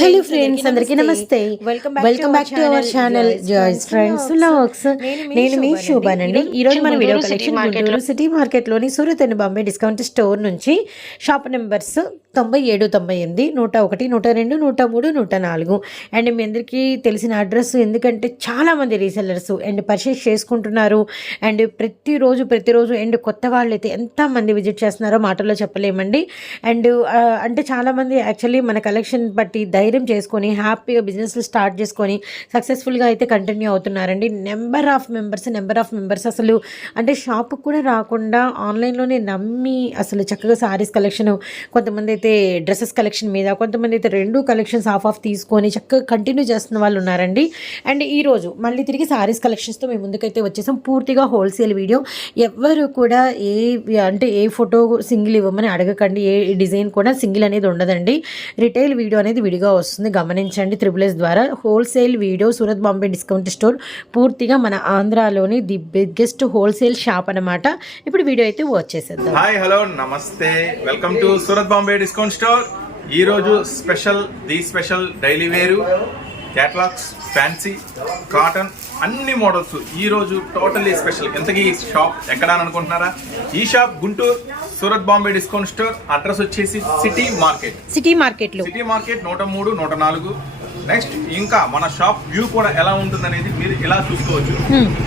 Hello friends, అందరికీ నమస్తే. Welcome back to our channel Joys friends vlogs. నేను మీ శోభానండి. ఈరోజు మన వీడియో కలెక్షన్ గుంటూరు సిటీ మార్కెట్లోని Surat and Bombay discount store నుంచి షాప్ నెంబర్స్ 97, 98, 101, 102, 103, 104 అండ్ మీ అందరికీ తెలిసిన అడ్రస్. ఎందుకంటే చాలామంది రీసెల్లర్స్ అండ్ పర్చేస్ చేసుకుంటున్నారు అండ్ ప్రతిరోజు అండ్ కొత్త వాళ్ళు అయితే ఎంతమంది విజిట్ చేస్తున్నారో మాటల్లో చెప్పలేమండి. అండ్ అంటే చాలామంది యాక్చువల్లీ మన కలెక్షన్ బట్టి ధైర్యం చేసుకొని హ్యాపీగా బిజినెస్ స్టార్ట్ చేసుకొని సక్సెస్ఫుల్గా అయితే కంటిన్యూ అవుతున్నారండి. నెంబర్ ఆఫ్ మెంబర్స్ అసలు అంటే షాప్కి కూడా రాకుండా ఆన్లైన్లోనే నమ్మి అసలు చక్కగా సారీస్ కలెక్షన్, కొంతమంది అయితే డ్రెస్సెస్ కలెక్షన్ మీద, కొంతమంది అయితే 2 కలెక్షన్స్ ఆఫ్ తీసుకొని చక్కగా కంటిన్యూ చేస్తున్న వాళ్ళు ఉన్నారండి. అండ్ ఈరోజు మళ్ళీ తిరిగి సారీస్ కలెక్షన్స్తో మేము ముందుకైతే వచ్చేసాం. పూర్తిగా హోల్సేల్ వీడియో. ఎవరు కూడా ఏ ఫోటో సింగిల్ ఇవ్వమని అడగకండి. ఏ డిజైన్ కూడా సింగిల్ అనేది ఉండదండి. రిటైల్ వీడియో అనేది విడిగా వస్తుంది, గమనించండి. త్రిబుల్ ద్వారా wholesale video. Surat Bombay discount store పూర్తిగా మన ఆంధ్రాలోని ది బిగ్గెస్ట్ హోల్సేల్ షాప్ అనమాట. ఇప్పుడు వీడియో అయితే వచ్చేసేద్దాం. హాయ్, హలో, నమస్తే, welcome to Surat Bombay discount store. ఈ రోజు స్పెషల్ డైలీ వేరు, క్యాటలాగ్స్, ఫ్యాన్సీ, కాటన్ అన్ని మోడల్స్ ఈ రోజు టోటల్లీ స్పెషల్. ఎంతకీ షాప్ ఎక్కడ అని అనుకుంటున్నారా? ఈ shop Guntur Surat Bombay discount store. Address వచ్చేసి సిటీ మార్కెట్ 103, 104. నెక్స్ట్ ఇంకా మన షాప్ వ్యూ కూడా ఎలా ఉంటుందనేది మీరు ఇలా చూసుకోవచ్చు.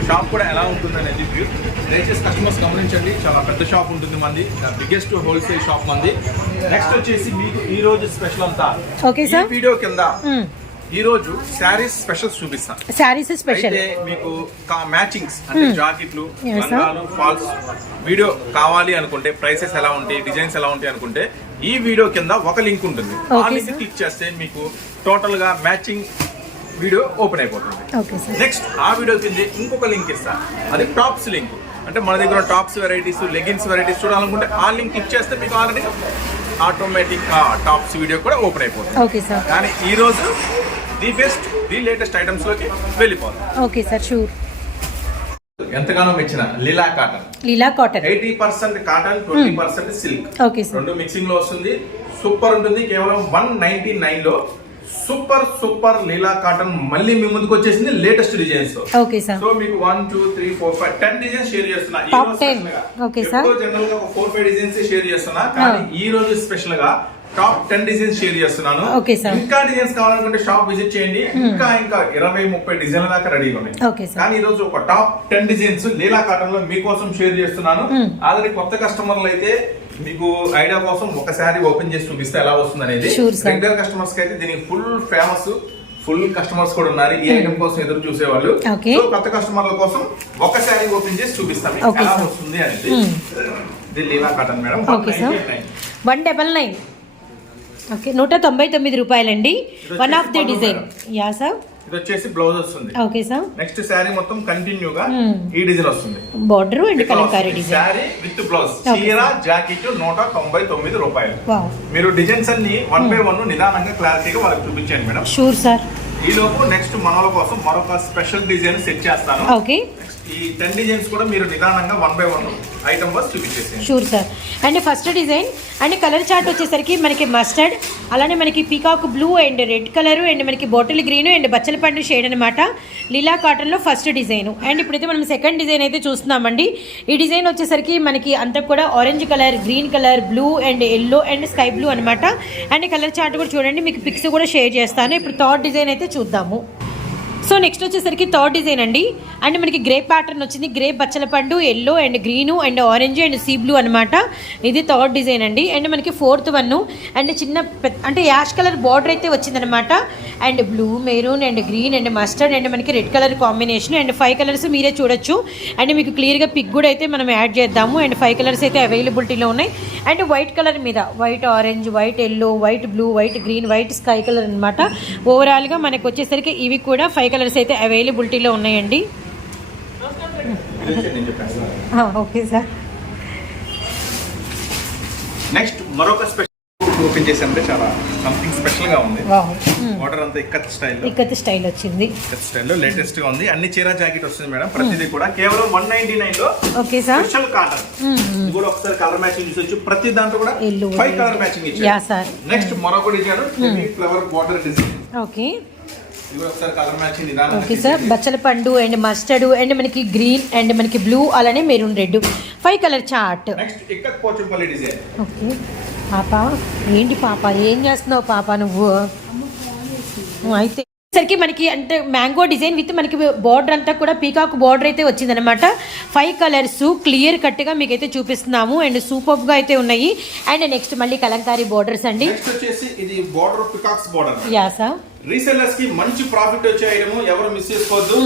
షాప్ కూడా ఎలా ఉంటుందనేది వ్యూ దయచేసి కస్టమర్స్ గమనించండి. చాలా పెద్ద షాప్ ఉంటుంది మంది, బిగ్గెస్ట్ హోల్సేల్ షాప్ మంది. నెక్స్ట్ వచ్చేసి మీకు ఈ రోజు స్పెషల్ అంతా వీడియో కింద ఈ రోజు శారీస్ స్పెషల్ చూపిస్తాను. అయితే మీకు మ్యాచింగ్స్ అంటే జాకెట్లు, లంగాలు, ఫాల్స్ వీడియో కావాలి అనుకుంటే, ప్రైసెస్ ఎలా ఉంటాయి, డిజైన్స్ ఎలా ఉంటాయి అనుకుంటే ఈ వీడియో కింద ఒక లింక్ ఉంటుంది. ఆ లింక్ క్లిక్ చేస్తే మీకు టోటల్ గా మ్యాచింగ్ వీడియో ఓపెన్ అయిపోతుంది. నెక్స్ట్ ఆ వీడియో కింద ఇంకొక లింక్ ఇస్తా, అది టాప్స్ లింక్. అంటే మన దగ్గర టాప్స్ వెరైటీస్, లెగిన్స్ వెరైటీస్ చూడాలనుకుంటే ఆ లింక్ క్లిక్ చేస్తే మీకు ఆల్రెడీ ఆటోమేటిక్ టాప్స్ వీడియో కూడా ఓపెన్ అయిపోతుంది. కానీ ఈ రోజు ది లేటెస్ట్ ఐటమ్స్ లోకి వెళ్ళిపోతాం. Okay sir, sure. ఎంతగానో మెచ్చిన లీలా కాటన్ 80% కాటన్, 20% సిల్క్, రెండు మిక్సింగ్ లో వస్తుంది. సూపర్ ఉంటుంది. కేవలం 199 లో సూపర్ లీలా కాటన్ మళ్ళీ మీ ముందుకు వచ్చేసింది లేటెస్ట్ డిజైన్స్ తో. సో మీకు 1, 2, 3, 4, 5, 10 డిజైన్స్ షేర్ చేస్తున్నా. జనరల్ గా 4-5 డిజైన్స్ షేర్ చేస్తున్నా, కానీ ఈ రోజు స్పెషల్ గా టాప్ 10 డిజైన్స్ షేర్ చేస్తున్నాను. ఇంకా డిజైన్స్ కావాలనుకుంటే షాప్ విజిట్ చేయండి. ఇంకా 20-30 డిజైన్ల దాకా రెడీగా ఉన్నాయి. కానీ ఈ రోజు ఒక టాప్ 10 డిజైన్స్ లీలా కాటన్ లో మీకోసం షేర్ చేస్తున్నాను. ఆల్రెడీ కొత్త కస్టమర్లు అయితే మీకు ఐడియా కోసం ఒక శారీ ఓపెన్ చేసి చూపిస్తే ఎలా వస్తుంది అనేది. రెగ్యులర్ కస్టమర్స్ కి అయితే దీనికి ఫుల్ కస్టమర్స్ కూడా ఉన్నారు ఈ ఐటమ్ కోసం ఎదురు చూసేవాళ్ళు. సో కొత్త కస్టమర్ల కోసం ఒక శారీ ఓపెన్ చేసి చూపిస్తాం ఎలా వస్తుంది అనేది. ఇది లీలా కాటన్ మేడం, 199. ఓకే, 199 రూపాయలండి. One of the design. Yeah sir, ఇది వచ్చేసి బ్లౌజ్ వస్తుంది. Okay sir. నెక్స్ట్ శారీ మొత్తం కంటిన్యూగా ఈ డిజైన్ వస్తుంది. Border and Kalamkari design. Sari with blouse, చీర, జాకెట్ 199 రూపాయలు. మీరు డిజైన్స్ అన్ని 1 by 1 నిదానంగా క్లారిటీగా వాళ్ళకి చూపించండి మేడం. Sure sir. ఈ లోపు నెక్స్ట్ మనల కోసం మరొక స్పెషల్ డిజైన్ సెట్ చేస్తాను. ఓకే, ఈ 10 డిజైన్స్ కూడా మీరు నిదానంగా 1 by 1 ఐటమ్ వైస్ చూపించేసేయండి. Sure sir. And first design and colour chart వచ్చేసరికి మనకి మస్టర్డ్, అలానే మనకి peacock blue and red colour and మనకి బాటిల్ గ్రీన్ అండ్ బచ్చల పండు షేడ్ అనమాట. లీలా కాటన్లో ఫస్ట్ డిజైన్. అండ్ ఇప్పుడైతే మనం సెకండ్ డిజైన్ అయితే చూస్తున్నామండి. ఈ డిజైన్ వచ్చేసరికి మనకి అంతా కూడా orange colour, green colour, blue and yellow and sky blue అనమాట. అండ్ కలర్ చార్ట్ కూడా చూడండి, మీకు పిక్స్ కూడా షేర్ చేస్తాను. ఇప్పుడు థర్డ్ డిజైన్ అయితే చూద్దాము. సో నెక్స్ట్ వచ్చేసరికి థర్డ్ డిజైన్ అండి. అండ్ మనకి గ్రే ప్యాటర్న్ వచ్చింది. గ్రే బచ్చల పండు, yellow and green and orange and sea blue అనమాట. ఇది థర్డ్ డిజైన్ అండి. అండ్ మనకి ఫోర్త్ వన్ అండ్ చిన్న అంటే యాష్ కలర్ బార్డర్ అయితే వచ్చిందనమాట. And blue, maroon and green and mustard and మనకి red colour combination. And 5 colours మీరే చూడొచ్చు. అండ్ మీకు క్లియర్గా పిక్ కూడా అయితే మనం యాడ్ చేద్దాము. అండ్ 5 కలర్స్ అయితే అవైలబిలిటీలో ఉన్నాయి. అండ్ వైట్ కలర్ మీద white orange, white yellow, white blue, white green, white sky colour అనమాట. ఓవరాల్గా మనకు వచ్చేసరికి ఇవి కూడా 5 కలర్స్ అయితే అవైలబిలిటీలో ఉన్నాయండి. Okay sir. నెక్స్ట్ మరొక స్పెషల్ ఓపెన్ చేసామంటే చాలా సంథింగ్ స్పెషల్ గా ఉంది. బార్డర్ అంతా ఇక్కత్ స్టైల్ వచ్చింది. ఇక్కత్ స్టైల్లో లేటెస్ట్ గా ఉంది. అన్ని చీర జాకెట్ వస్తుంది మేడం. ప్రతిదీ కూడా కేవలం 199 లో స్పెషల్ కాటన్. ఇది కూడా ఒకసారి కలర్ మ్యాచింగ్ చూసొచ్చు. ప్రతి దాంట్లో కూడా 5 కలర్ మ్యాచింగ్ ఇచ్చారు. నెక్స్ట్ మరొక design flower border design. Okay ఇది ఒకసారి కలర్ మ్యాచింగ్ నిదానం. ఓకే సార్, బచ్చల పండు అండ్ మస్టర్డ్ అండ్ మనకి గ్రీన్ అండ్ మనకి బ్లూ అలానే maroon red 5 colour chart. Next ikat Pochampally design. Okay పాప, ఏంటి పాప ఏం చేస్తున్నావు పాప నువ్వు? అయితే సరికి మనకి అంటే మ్యాంగో డిజైన్ విత్ మనకి బార్డర్ అంతా కూడా పీకాక్ బార్డర్ అయితే వచ్చిందనమాట. 5 కలర్స్ క్లియర్ కట్గా మీకు అయితే చూపిస్తున్నాము అండ్ సూపర్ గా అయితే ఉన్నాయి. అండ్ నెక్స్ట్ మళ్ళీ కలంకారీ బార్డర్స్ అండి. నెక్స్ట్ వచ్చేసి ఇది border peacocks border. Yeah sir, resellers కి మంచి ప్రాఫిట్ వచ్చే ఐటమ్, ఎవరు మిస్ చేసుకోవద్దు.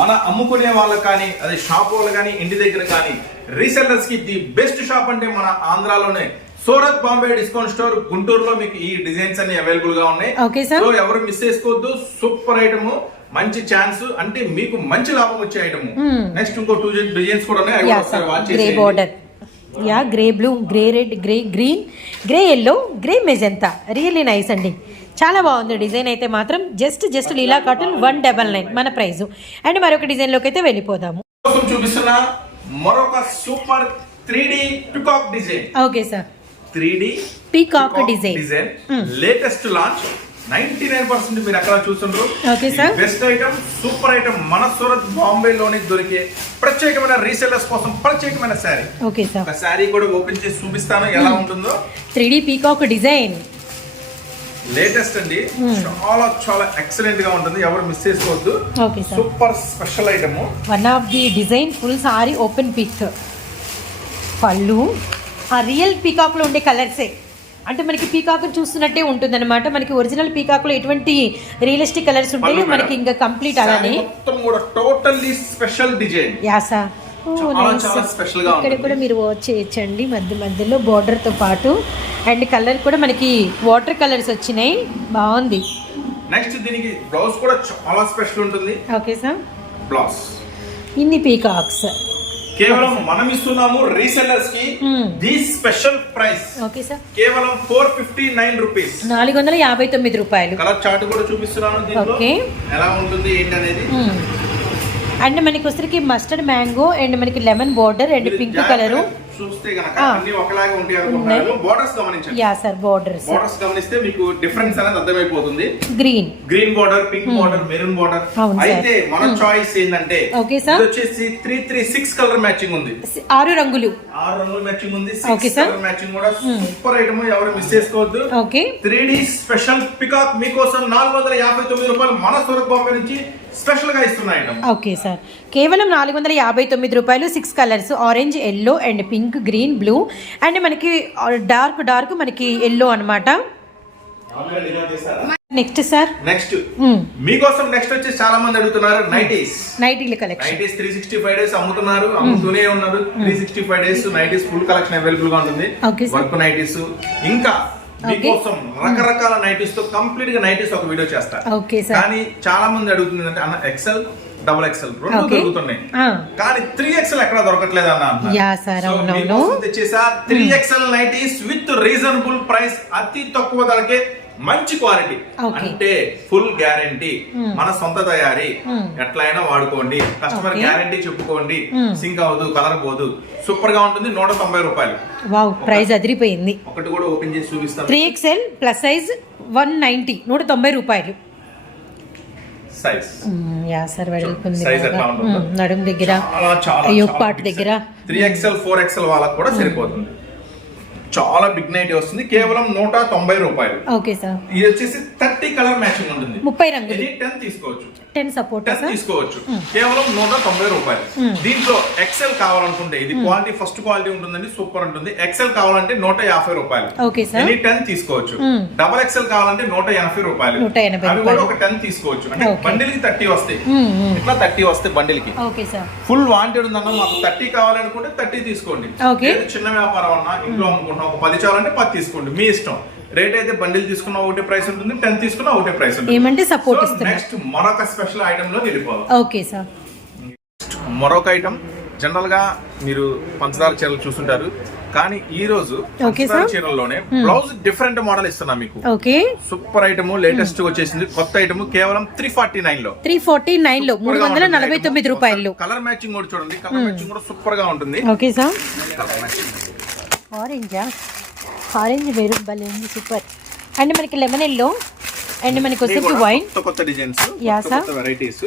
మన అమ్ముకునే వాళ్ళకి కానీ అదే షాప్ వాళ్ళు కానీ ఇంటి దగ్గర కానీ రీసెల్లర్స్ కి ది బెస్ట్ షాప్ అంటే మన ఆంధ్రాలోనే సూరత్ బాంబే డిస్కౌంట్ స్టోర్ గుంటూరులో మీకు ఈ డిజైన్స్ అన్ని అవైలబుల్ గా ఉన్నాయి. సో ఎవరు మిస్ చేసుకోవద్దు. సూపర్ ఐటమ్, మంచి ఛాన్స్, అంటే మీకు మంచి లాభం వచ్చే ఐటమ్. నెక్స్ట్ ఇంకో 2 డిజైన్స్ కూడా ఉన్నాయి. Grey border, yeah grey blue, grey red, grey green, grey yellow, grey magenta. Really nice అండి, చాలా బాగుంది డిజైన్ అయితే మాత్రం. జస్ట్ లీలా కాటన్ 199 మన ప్రైస్. అండ్ మరొక డిజైన్ లోకి అయితే వెళ్ళిపోదాము. చూపిస్తున్నా మరొక super 3D peacock design. Okay sir, 3D peacock design latest launch. 99% మీరు అక్కడ చూస్తుండ్రు. Okay sir, best item, super item. మన సూరత్ బాంబే లోనే దొరికే ప్రత్యేకమైన రీసెల్లర్స్ కోసం ప్రత్యేకమైన శారీ. ఓకే సార్, ఒక శారీ కూడా ఓపెన్ చేసి చూపిస్తాను ఎలా ఉంటుందో. 3D పీకాక్ డిజైన్ లేటెస్ట్ అండి, చాలా ఎక్సలెంట్ గా ఉంటుంది. ఎవరు మిస్ చేసుకోవద్దు. Super special item. One of the design full sari open pick. పళ్ళు ఆ రియల్ పీకాక్ లో ఉండే కలర్సే, అంటే మనకి పీకాక్ చూస్తున్నట్టే ఉంటుంది అనమాట. మనకి ఒరిజినల్ పీకాక్ లో ఎటువంటి రియలిస్టిక్ కలర్స్ ఉంటాయి మనకి ఇంకా కంప్లీట్ అలానే మొత్తం కూడా టోటల్లీ స్పెషల్ డిజైన్. యాసా, ఇక్కడ కూడా మీరు వాచ్ చేయొచ్చండి. మధ్యలో బార్డర్ తో పాటు అండ్ కలర్ కూడా మనకి వాటర్ కలర్స్ వచ్చినాయి, బాగుంది. నెక్స్ట్ దీనికి బ్లౌజ్ కూడా చాలా స్పెషల్ ఉంటుంది. ఓకే సార్, బ్లౌజ్ ఇన్ని పీకాక్స్ కేవలం మనం ఇస్తున్నాము రీసెల్లర్స్ కి the special price. Okay sir, కేవలం 459 రూపీస్, 459 రూపాయలు. కలర్ చార్ట్ కూడా చూపిస్తున్నాను దీంట్లో ఎలా ఉంటుంది ఏంటి అనేది. అండ్ మనకి వచ్చరికి మస్టర్డ్ మ్యాంగో అండ్ మనకి lemon border and pink colour చూస్తే గనక అన్ని ఒకలాగే ఉంటాయి అనుకుంటున్నారు. బోర్డర్స్ గమనించండి. యా సార్, బోర్డర్స్ గమనిస్తే మీకు డిఫరెన్స్ అనేది అర్థమైపోతుంది. Green border, pink border, maroon border. అయితే మన చాయిస్ ఏంటంటే ఇది వచ్చేసి 336 కలర్ మ్యాచింగ్ ఉంది. 6 రంగులు మ్యాచింగ్ ఉంది. 6 కలర్ మ్యాచింగ్ కూడా సూపర్ ఐటమ్, ఎవరు మిస్ చేసుకోవద్దు. 3D స్పెషల్ పికాక్ మీకోసం 459 రూపాయలు మన సూరత్ బాంబే నుంచి స్పెషల్ గా ఇస్తున్న ఐటమ్. ఓకే సార్, కేవలం 459 రూపాయలు. 6 colours orange, yellow and pink, green, blue and మనకి డార్క్ మనకి ఎల్లో అన్నమాట. నెక్స్ట్ సార్, నెక్స్ట్ మీకోసం నెక్స్ట్ వచ్చి చాలా మంది అడుగుతున్నారు నైటీల కలెక్షన్. 365 డేస్ అమ్ముతున్నారు, అమ్ముతూనే ఉన్నారు. 365 days nighties full collection available గా ఉంటుంది. వర్క్ నైటీస్ ఇంకా మీకోసం రకరకాల నైటీస్ తో కంప్లీట్ గా నైటీస్ ఒక వీడియో చేస్తా. కానీ చాలా మంది అడుగుతుంది అంటే అన్న XL, XXL రెండు దొరుకుతున్నాయి కానీ 3XL ఎక్కడ దొరకట్లేదు అన్న. తెచ్చేసా 3XL nighties with reasonable price, అతి తక్కువ ధరకే మంచి క్వాలిటీ, అంటే ఫుల్ గ్యారంటీ, మన సొంత తయారీ, ఎట్లయినా వాడుకోండి. కస్టమర్ గ్యారంటీ చెప్పుకోండి, సింక్ అవ్వదు, కలర్ పోదు, సూపర్ గా ఉంటుంది. 190 రూపాయలు. వావ్, ప్రైస్ అదిరిపోయింది. ఒకటి కూడా ఓపెన్ చేసి చూపిస్తాను. 3XL ప్లస్ సైజ్ 190, 190 రూపాయలు. సైజ్ యా సార్, వెడల్పుంది నడుం దగ్గర, పార్ట్ దగ్గర. 3XL 4XL వాళ్ళకి కూడా సరిపోతుంది. చాలా బిగ్ నైట్ వస్తుంది. కేవలం 190 రూపాయలు. ఓకే సార్, ఇది వచ్చేసి 30 కలర్ మ్యాచింగ్ ఉంటుంది. 30 రంగులు. 10 తీసుకోవచ్చు, 10 సపోర్ట్ తీసుకోవచ్చు. కేవలం 190 రూపాయలు. దీంట్లో XL కావాలనుకుంటే ఇది క్వాలిటీ, ఫస్ట్ క్వాలిటీ ఉంటుందండి, సూపర్ ఉంటుంది. XL కావాలంటే 150 రూపాయలు. ఓకే సార్, 10 తీసుకోవచ్చు. XXL కావాలంటే 180 రూపాయలు. అవి కూడా ఒక 10 తీసుకోవచ్చు. అంటే బండిల్ కి 30 వస్తాయి. ఇట్లా 30 వస్తాయి బండిల్ కి. ఓకే సార్, ఫుల్ వాంటెడ్ ఉందన్న, మాకు 30 కావాలనుకుంటే 30 తీసుకోండి. చిన్న వ్యాపారం అన్నా, ఇంట్లో అనుకుంటున్నా ఒక 10 చాలంటే 10 తీసుకోండి, మీ ఇష్టం. రేట్ అయితే బండిల్ తీసుకున్న ఒకటే ప్రైస్ ఉంటుంది, 10 తీసుకున్న ఒకటే ప్రైస్ ఉంటుంది. ఏమంటే సపోర్ట్ ఇస్తున్నారు. నెక్స్ట్ మరొక స్పెషల్ ఐటమ్ లో వెళ్ళిపోదాం. ఓకే సార్, మరొక ఐటమ్ జనరల్ గా మీరు పంచదార చీరలు చూస్తుంటారు. కానీ ఈ రోజు చీరల్లోనే బ్లౌజ్ డిఫరెంట్ మోడల్ ఇస్తున్నా మీకు. ఓకే, సూపర్ ఐటమ్, లేటెస్ట్ వచ్చేసింది కొత్త ఐటమ్, కేవలం 349 లో. 349 లో 349 రూపాయలు. కలర్ మ్యాచింగ్ కూడా చూడండి, కలర్ మ్యాచింగ్ కూడా సూపర్ గా ఉంటుంది. ఓకే సార్, ఆరెంజ్ మెరూన్ భలే ఉంది, సూపర్. అండ్ మనకి లెమన్ ఎల్లో అండ్ మనకి వచ్చేసి వైన్, కొత్త డిజైన్స్, కొత్త వెరైటీస్.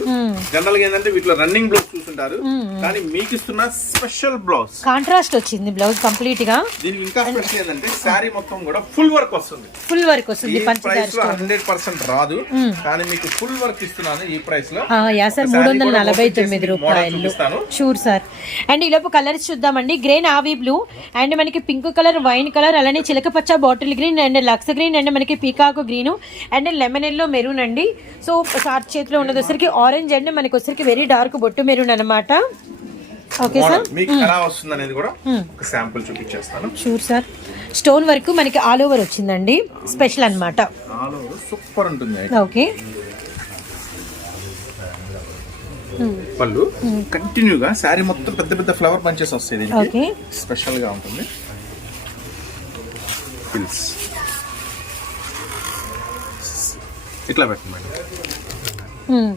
జనరల్ గా ఏంటంటే వీటిలో రన్నింగ్ బ్లౌజ్ చూస్తుంటారు, కానీ మీకు ఇస్తున్న స్పెషల్ బ్లౌజ్ కాంట్రాస్ట్ వచ్చింది బ్లౌజ్ కంప్లీట్ గా. దీనికి ఇంకా స్పెషల్ ఏంటంటే శారీ మొత్తం కూడా ఫుల్ వర్క్ వస్తుంది. ఫుల్ వర్క్ వస్తుంది, ప్రైస్ లో 100% రాదు, కానీ మీకు ఫుల్ వర్క్ ఇస్తున్నాను ఈ ప్రైస్ లో. యా సార్, 349 రూపాయలు. Sure sir. అండ్ ఈలోపు కలర్స్ చూద్దామండి. గ్రే నావీ బ్లూ అండ్ మనకి పింక్ కలర్, వైన్ కలర్, అలానే చిలక పచ్చ, bottle green and lux green and మనకి peacock green and lemon yellow maroon అండి. సో సార్ చేతిలో ఉన్నది వచ్చరికి ఆరెంజ్ అండ్ మనకి వచ్చరికి వెరీ డార్క్ బొట్టు మెరూన్ అన్నమాట. ఓకే సార్, మీకు ఎలా వస్తుంది అనేది కూడా ఒక శాంపుల్ చూపించేస్తాను. Sure sir. స్టోన్ వర్క్ మనకి ఆల్ ఓవర్ వచ్చిందండి, స్పెషల్ అన్నమాట. ఆల్ ఓవర్ సూపర్ ఉంటుంది. ఓకే, పళ్ళు కంటిన్యూగా శారీ మొత్తం పెద్ద పెద్ద ఫ్లవర్ బంచెస్ వస్తాయి. ఓకే, స్పెషల్ గా ఉంటుంది. పిల్స్ ఇట్లా పెట్టండి,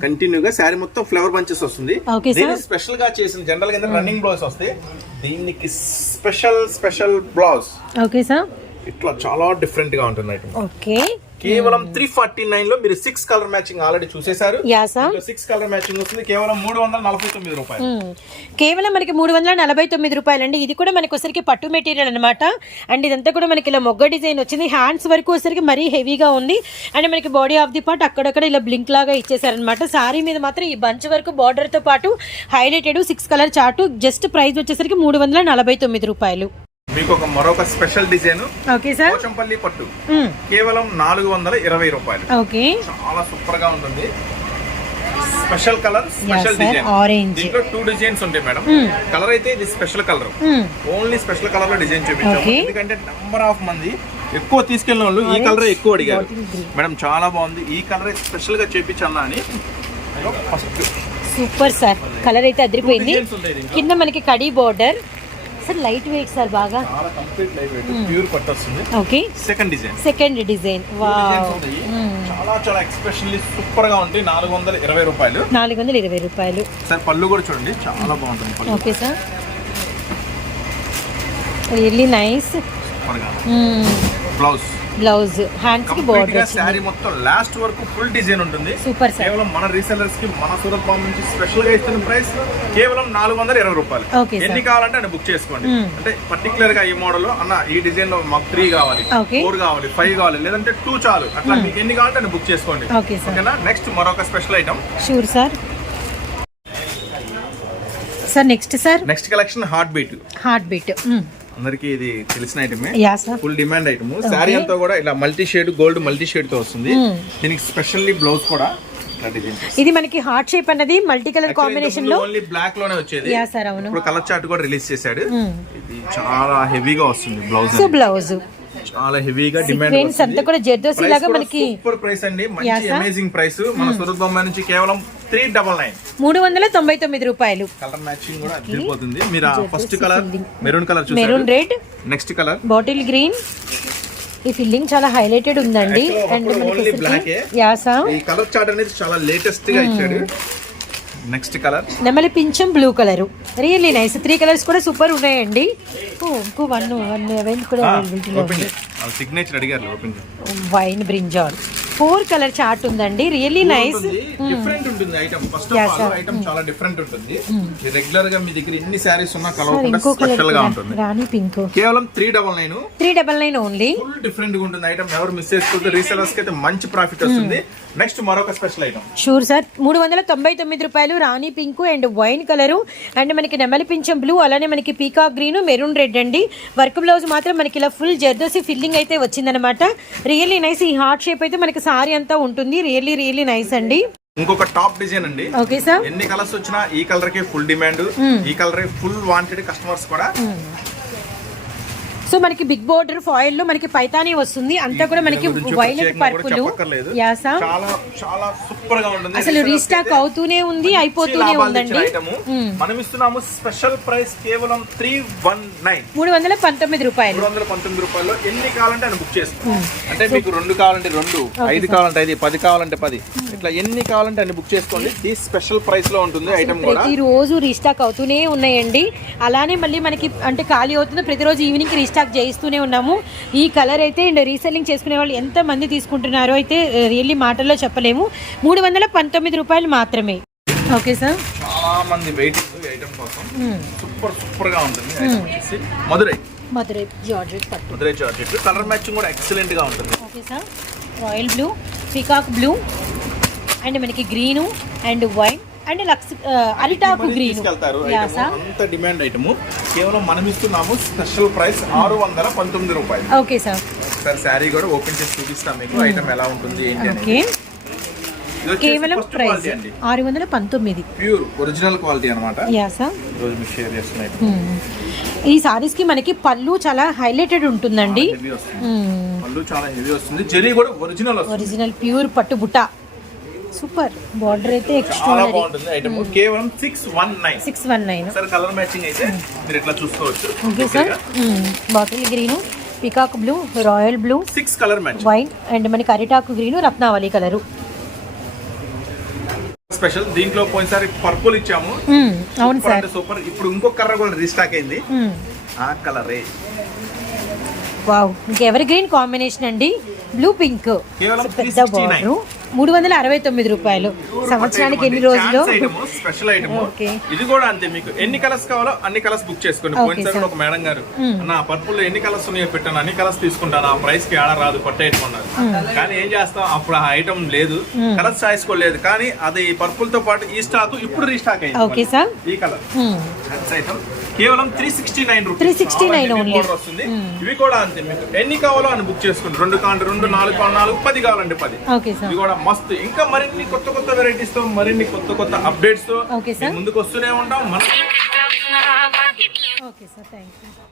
కంటిన్యూగా శారీ మొత్తం ఫ్లవర్ బంచెస్ వస్తుంది. దీన్ని స్పెషల్ గా చేసిన జనరల్ గా రన్నింగ్ బ్లౌజ్ వస్తాయి, దీనికి స్పెషల్ బ్లౌజ్. ఓకే సార్, ఇట్లా చాలా డిఫరెంట్ గా ఉంటుంది ఐటమ్. ఓకే, కేవలం 349 లో మీరు 6 కలర్ మ్యాచింగ్ ఆల్రెడీ చూసేశారు. 6 కలర్ మ్యాచింగ్ వస్తుంది కేవలం 349 రూపాయలు. కేవలం మనకి 349 రూపాయలు అండి. ఇది కూడా మనకి వచ్చరికి పట్టు మెటీరియల్ అనమాట. అండ్ ఇదంతా కూడా మనకి ఇలా మొగ్గ డిజైన్ వచ్చింది. హ్యాండ్స్ వరకు వచ్చరికి మరీ హెవీగా ఉంది. అండ్ మనకి బాడీ ఆఫ్ ది పార్ట్ అక్కడక్కడ ఇలా బ్లింక్ లాగా ఇచ్చేసారనమాట. సారీ మీద మాత్రం ఈ బంచ్ వరకు బార్డర్ తో పాటు highlighted 6 colour chart. Just price వచ్చేసరికి 349 రూపాయలు. మీకు ఒక మరొక special design. Okay sir, Pochampally పట్టు కేవలం 420 రూపాయలు. ఓకే, చాలా సూపర్ గా ఉంటుంది. Special colour, special design. Orange, దీంట్లో 2 డిజైన్స్ ఉంటాయి మేడం. కలర్ అయితే ఇది special colour, only special colour లో డిజైన్ చూపించాము. ఎందుకంటే నంబర్ ఆఫ్ మంది ఎక్కువ తీసుకెళ్ళిన వాళ్ళు ఈ కలర్ ఎక్కువ అడిగారు. మేడం చాలా బాగుంది, ఈ కలర్ స్పెషల్ గా చేపించాలా అని ఫస్ట్. సూపర్ సార్, కలర్ అయితే అదిరిపోయింది. కింద మనకి khadi border sir, light weight sir, బాగా చాలా కంప్లీట్ లైట్ వెయిట్, ప్యూర్ పట్టు వస్తుంది. ఓకే, సెకండ్ డిజైన్ వావ్, చాలా ఎక్స్ప్రెషన్లీ సూపర్ గా ఉంటాయి. 420 రూపాయలు. 420 రూపాయలు. సార్ పళ్ళు కూడా చూడండి, చాలా బాగుంటుంది. Okay sir, really nice. Blouse hands కి బోర్డర్, శారీ మొత్తం లాస్ట్ వరకు ఫుల్ డిజైన్ ఉంటుంది. Super sir. కేవలం మన రీసెల్లర్స్ కి మన సూరత్ బాంబే నుంచి స్పెషల్ గా ఇస్తున్న ప్రైస్ కేవలం 420 రూపాయలు. ఎన్ని కావాలంటే అని బుక్ చేసుకోండి. అంటే పర్టికులర్ గా ఈ మోడల్ అన్న ఈ డిజైన్ లో మాకు 3 కావాలి, 4 కావాలి, 5 కావాలి, లేదంటే 2 చాలు, అట్లా మీకు ఎన్ని కావాలంటే అని బుక్ చేసుకోండి. ఓకేనా. నెక్స్ట్ మరొక special item. Sure sir. Sir next collection heart beat. అందరికి ఇది తెలిసిన ఐటమే, ఫుల్ డిమాండ్ ఐటమ్. శారీ అంతా కూడా ఇలా multi shade, gold multi shade తో వస్తుంది. దీనికి స్పెషల్లీ బ్లౌజ్ కూడా ఇది మనకి హార్ట్ షేప్ అన్నది మల్టీ కలర్ కాంబినేషన్ లో ఓన్లీ బ్లాక్ లోనే వచ్చేది. ఇప్పుడు కలర్ చార్ట్ కూడా రిలీజ్ చేశాడు. ఇది చాలా హెవీగా వస్తుంది బ్లౌజ్, చాలా హెవీగా డిమాండ్ అంతా కూడా జర్దోసి లాగా మనకి సూపర్ ప్రైస్ అండి. మంచి అమేజింగ్ ప్రైస్. మన సూరత్ బొమ్మ నుంచి కేవలం 399 రూపాయలు. కలర్ మ్యాచింగ్ కూడా అదిరిపోతుంది. మీరు ఫస్ట్ కలర్ మెరూన్ కలర్ చూసారు, maroon red, next colour bottle green. ఈ ఫిల్లింగ్ చాలా హైలైటెడ్ ఉందండి. And only black. ఈ కలర్ చార్ట్ అనేది చాలా లేటెస్ట్ గా ఇచ్చాడు. నెక్స్ట్ కలర్ నెమలి పింఛం blue colour, really nice. 3 colours కూడా సూపర్ ఉన్నాయండి. ఇంకో వన్ కూడా సిగ్నేచర్ అడిగారు. వైన్ బ్రింజాల్ 4 కలర్ చార్ట్ ఉందండి, రియల్లీ నైస్. డిఫరెంట్ ఉంటుంది item. First of all item చాలా డిఫరెంట్ ఉంటుంది. రెగ్యులర్ గా మీ దగ్గర ఎన్ని సారీస్ ఉన్నా కలవకుండా స్పెషల్ గా ఉంటుంది. రాణి పింక్ కేవలం 399 ఓన్లీ. ఫుల్ డిఫరెంట్ గా ఉంటుంది ఐటమ్. ఎవరు మిస్ చేసుకోవద్దు, రీసెలర్స్ కి అయితే మంచి ప్రాఫిట్ వస్తుంది. నెక్స్ట్ మరొక స్పెషల్ ఐటమ్. షూర్ సార్, 399 రూపాయలు. రాణి pink and wine colour and మనకి నెమలి పింఛం బ్లూ, అలానే మనకి పీకాక్ గ్రీన్, మెరూన్ రెడ్ అండి. వర్క్ బ్లౌజ్ మాత్రం మనకి ఇలా ఫుల్ జర్దోసి ఫిల్లింగ్ అయితే వచ్చిందనమాట. Really nice. ఈ హార్ట్ షేప్ అయితే మనకి సారీ అంతా ఉంటుంది. రియల్లీ నైస్ అండి. ఇంకొక టాప్ డిజైన్ అండి. ఓకే సార్, ఎన్ని కలర్స్ వచ్చినా ఈ కలర్ కే ఫుల్ డిమాండ్, ఈ కలర్ ఫుల్ వాంటెడ్ కస్టమర్స్ కూడా. సో మనకి బిగ్ బోర్డర్ ఫాయిల్ లో మనకి పైతాని వస్తుంది, అంతా కూడా మనకి వైలెట్ పర్పుల్. యాసా చాలా చాలా సూపర్ గా ఉంటుంది. అసలు రీస్టాక్ అవుతూనే ఉంది, అయిపోతూనే ఉందండి. మనం ఇస్తున్నాము స్పెషల్ ప్రైస్ కేవలం 319 319 రూపాయలు. 319 రూపాయల్లో ఎన్ని కావాలంటే అని బుక్ చేసుకోండి. అంటే మీకు 2 కావాలంటే 2, 5 కావాలంటే 5, 10 కావాలంటే 10, ఇట్లా ఎన్ని కావాలంటే అన్ని బుక్ చేసుకోండి. ఈ స్పెషల్ ప్రైస్ లో ఉంటుంది ఐటమ్ కూడా. ప్రతి రోజు రీస్టాక్ అవుతూనే ఉన్నాయండి. అలానే మళ్ళీ మనకి అంటే ఖాళీ అవుతుంది, ప్రతిరోజు ఈవినింగ్ రీస్టాక్ చేయిస్తూనే ఉన్నాము. ఈ కలర్ అయితే అండ్ రీసెల్లింగ్ చేసుకునే వాళ్ళు ఎంత మంది తీసుకుంటున్నారో అయితే రియల్లీ మాటల్లో చెప్పలేము. 319 రూపాయలు మాత్రమే. ఓకే సార్, చాలా మంది వెయిటింగ్ ఈ ఐటమ్ కోసం. సూపర్ గా ఉంటుంది ఐటమ్ వచ్చేసి మధురై జార్జెట్ పట్టు. మధురై జార్జెట్ కలర్ మ్యాచింగ్ కూడా ఎక్సలెంట్ గా ఉంటుంది. Okay sir, royal blue, peacock blue and మనకి green and white and lux అరిటాకు గ్రీన్. అంత డిమాండ్ ఐటమ్ కేవలం మనం ఇస్తున్నాము స్పెషల్ ప్రైస్ 619 రూపాయలు. ఓకే సార్, సార్ శారీ కూడా ఓపెన్ చేసి చూపిస్తాం మీకు ఐటమ్ ఎలా ఉంటుంది ఏంటి అని. ఓకే, కేవలం ప్రైస్ 619. ప్యూర్ ఒరిజినల్ క్వాలిటీ అన్నమాట. యా సార్, రోజు మీకు షేర్ చేస్తున్నాయి. ఈ సారీస్ కి మనకి పళ్ళు చాలా హైలైటెడ్ ఉంటుందండి. పళ్ళు చాలా హెవీ వస్తుంది. జరీ కూడా ఒరిజినల్ ప్యూర్ పట్టు బుట్ట. సూపర్, బార్డర్ అయితే చాలా బాగుంటుంది ఐటమ్. కేవలం 619. సార్ కలర్ మ్యాచింగ్ అయితే మీరు ఇట్లా చూసుకోవచ్చు. Okay sir, bottle green, peacock blue, royal blue, 6 colour match, white and మనకి అరిటాకు గ్రీన్, రత్నావళి కలరు. స్పెషల్ దీంట్లో పోయినసారి పర్పుల్ ఇచ్చాము. అవును సార్, సూపర్. ఇప్పుడు ఇంకొక కలర్ కూడా రీస్టాక్ అయింది, ఆ కలరే. వావ్, ఇంకెవర్ గ్రీన్ కాంబినేషన్ అండి, బ్లూ పింక్. కేవలం పెద్ద బార్డర్, 369 రూపాయలు. సంవత్సరానికి ఎన్ని రోజులు స్పెషల్ ఐటమ్. ఇది కూడా అంతే, మీకు ఎన్ని కలర్స్ కావాలో అన్ని కలర్స్ బుక్ చేసుకోండి. పోయినసారి ఒక మేడం గారు నా పర్పుల్ ఎన్ని కలర్స్ ఉన్నాయో పెట్టాను, అన్ని కలర్స్ తీసుకుంటాను, ఆ ప్రైస్ కి ఆడ రాదు కొట్ట ఐటమ్ అన్నారు. కానీ ఏం చేస్తాం, అప్పుడు ఆ ఐటమ్ లేదు, కలర్స్ చాయిస్ కూడా లేదు. కానీ అది పర్పుల్ తో పాటు ఈ స్టాక్ ఇప్పుడు రీస్టాక్ అయింది. ఓకే సార్, ఈ కలర్ ఐటమ్ కేవలం 369 ఓన్లీ వస్తుంది. ఇవి కూడా అంతే, మీకు ఎన్ని కావాలో అని బుక్ చేసుకోండి. 2 కావాలంటే 2, 4 కావాలంటే 4, 10 కావాలంటే 10. ఓకే సార్, ఇవి కూడా మస్తు. ఇంకా మరిన్ని కొత్త వెరైటీస్ తో, మరిన్ని కొత్త అప్డేట్స్ తో ముందుకు వస్తూనే ఉంటాం. Okay sir, thank you.